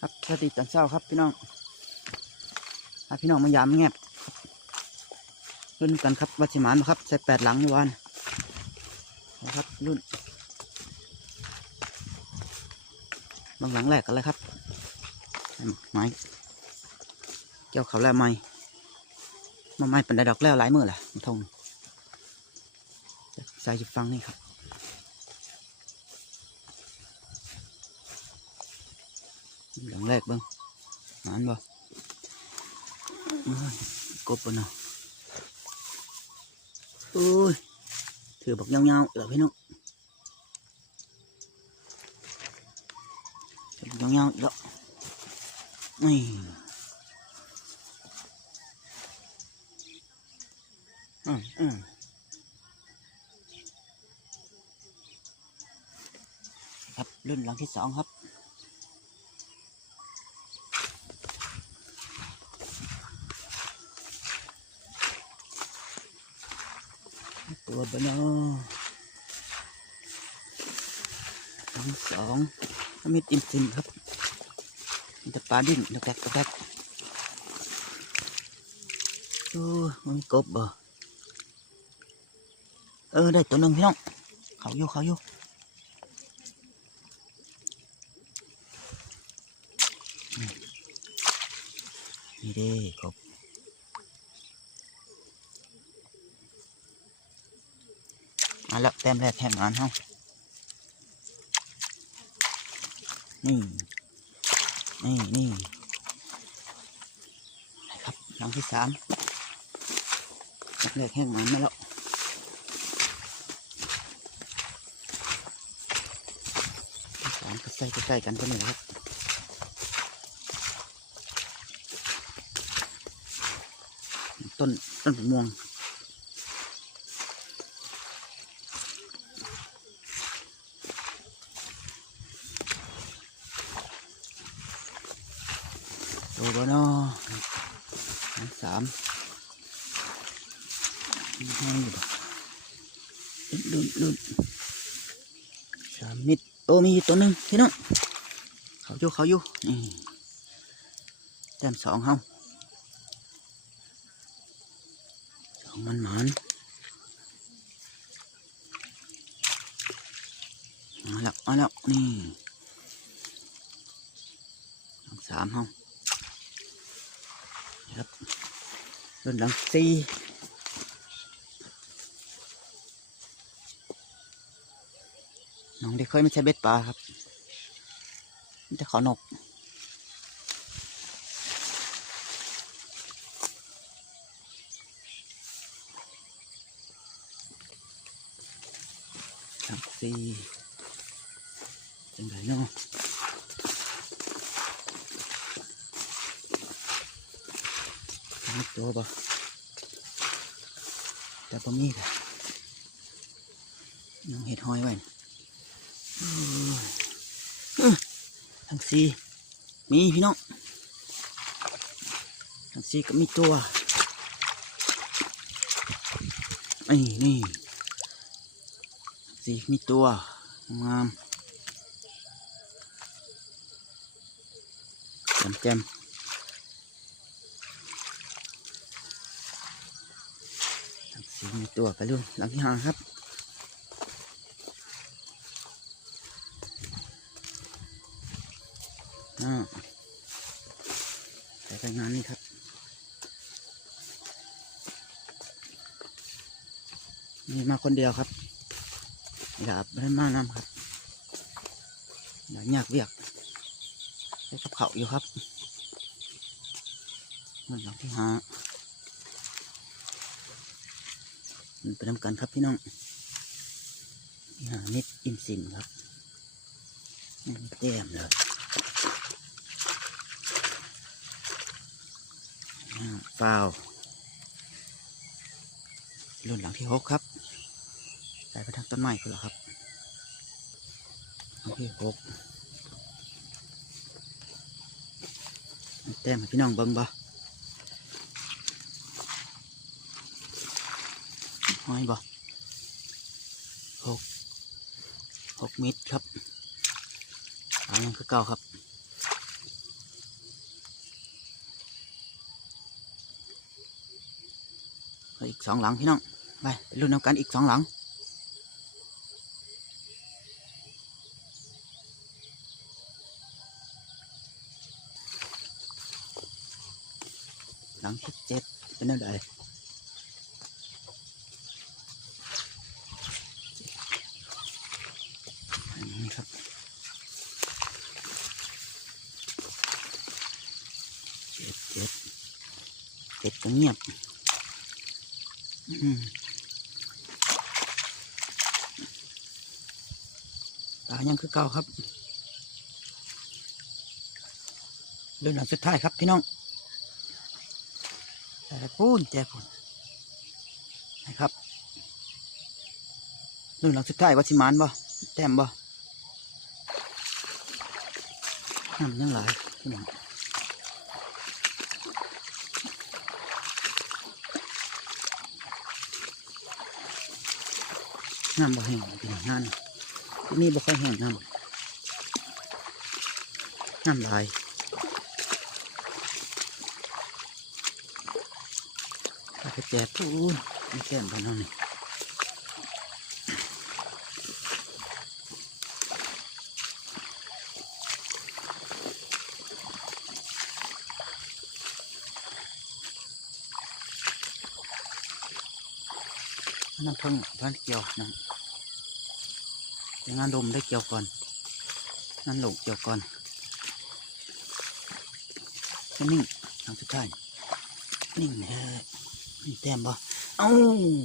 สวับสดีตอนเช้าครับพี่น้องพาพี่น้องมายามแงบรุ่นกันครับวัชิมานครับใส่แปดหลังเมื่อวานนะครับรุ่นบางหลังแรกกันเลยครับไม้เกี่ยวเขาแล้วไม้มาไม้เป็นไดดอกแล้วหลายมือแหละทงใส่อยู่ฟังนี่ครับ หลัง แรกเบิ้งหานบ่อื้อกบปะเนาะโอ้ยถือบอกยาวๆเหรอพี่น้องถือบอกยาวๆอีกแล้วนี่อืมอืมครับรุ่นหลังที่สองครับ บนาะสองสองไมีติมซิมครับมีแต่ปลาดิ้นตะแกกตะแกกโอ้มันกบบ่เออได้ตัวหนึ่งพี่น้องเขาอยู่เขาอยู่นี่เด้กบ มา แล้วแต้มแรกแข่งงานเฮานี่ นี่นี่นะครับหลังที่สามแรกแข่งงานมาแล้วสามก็ใส่ใกล้ๆกันก็หนี่แหละครับต้นต้นมะม่วง ดูบ่เนาะอันสามมีห้องอยู่บ่ลุ่นลุ่นสามมิดโอ้มีตัวหนึ่งพี่น้องเขาอยู่เขาอยู่นี่แต้มสองเฮาสองมันหมานมาแล้วมาแล้วนี่สามเฮา ครับรุ่นหลังซีน้องได้เคยไม่ใช่เบ็ดปลาครับมีแต่ขอนกหลังซีจังไรเนาะ มีตัวบ่แต่บ่มีค่ะน้องเห็ดห้อยไว้ทั้งสี่มีพี่น้องทั้งสี่ก็มีตัวนี่นี่สี่มีตัวงามแจ่มแจ่ม สี มีตัวไปลุงหลังที่ห้าครับอ่าใส่ไปงานนี่ครับนี่มาคนเดียวครับอย่าไม่ได้มานำครับอย่าอยากเวียกใส่กับเขาอยู่ครับมันหลังที่ห้า มันไปทำกันครับพี่น้องนี่หาเม็ดอินสินครับนี่เต็มเลยอ่าเปล่ารุ่นหลังที่หกครับใส่ไปทางต้นไม้กันแล้วครับหลังที่หกเต็มพี่น้องเบิ่งบ่ หอยบ่หกหกมิตรครับอันนี้คือเก่าครับอีกสองหลังพี่น้องไปรุ่นน้ำกันอีกสองหลังหลังที่เจ็ดเป็นอะไร ก็เงียบอืมตายังคือเก่าครับเรื่องหลังสุดท้ายครับพี่น้องแต่ปูนแจปูนนะครับรุ่นหลังสุดท้ายวัชิมานบ่แต้มบ่น้ำยังหลายพี่น้อง น้ำบ่แห้งพี่น้องน้ำที่นี่บ่ค่อยแห้งน้ำน้ำลายถ้าไปแจกผู้ไม่แก้มไปนั่นนี่ำพึ่งบ้านเกี่ยวนะแต่งานลมได้เกี่ยวก่อนงานหลงเกี่ยวก่อนหนิ่งทางสุดท้ายนิ่งแน่มีแต้มบ่เอ้า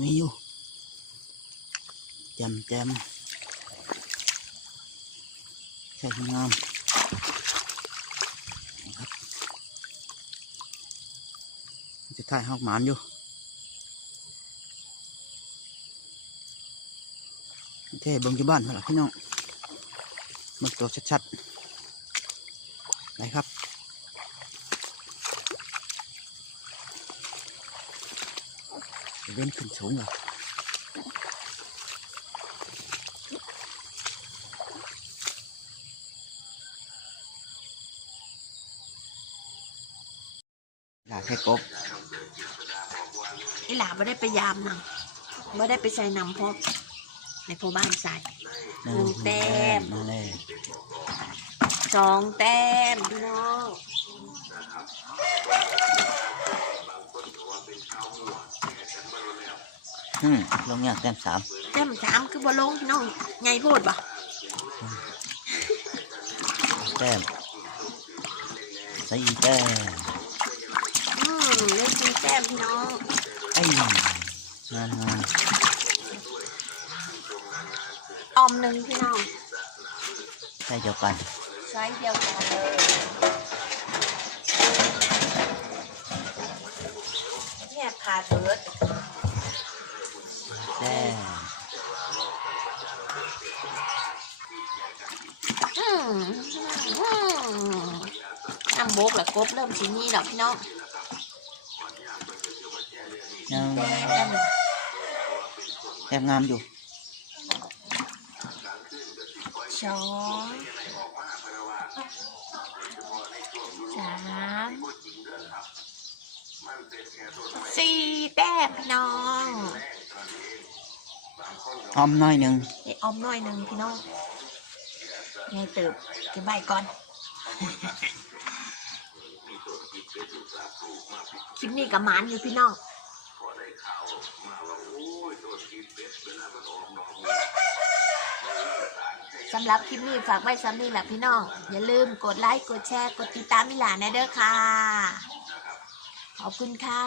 มีอยู่แจมแจมใช่งามครับจะถ่ายหอกหมานอยู่โอเคเบิ่งอยู่บ้านเท่าไหร่พี่น้องเบิ่งตัวชัดๆไปครับ เล่นขึ้นสูงเหรออยาแค่กบไอหลาไม่ได้ไปยามนำไม่ได้ไปใส่นำเพราะ ในพ่อบ้านใส่หนึ่งแต้มมาเลยสองแต้มพี่น้องอืมลงอย่างแต้มสามแต้มสามคือบอลงพี่น้องไงพูดปะแต้มสี่แต้มอืมเล่นสี่แต้มพี่น้องไอ้ยงานงาน ออมหนึ่งพี่น้องใช่เดียวกันไซส์เดียวกันเลยเนี่ยขาดเบิร์ดแต้มอืมอืมน้ำโบกแหละกบเริ่มสีนี้ดอกพี่น้องยังแต้มแต้มงามอยู่ สองสามสี่แต้มพี่น้องหอมน้อยหนึ่งไอ้ออมน้อยหนึ่งพี่น้องไงเติบเก็บใบก่อน คลิปนี้กับหมานอยู่พี่น้อง สำหรับคลิปนี้ฝากไว้ซ้ำนี่แหละพี่น้อง อย่าลืมกดไลค์กดแชร์กดติดตามมิหลานนะเด้อค่ะ ขอบคุณค่ะ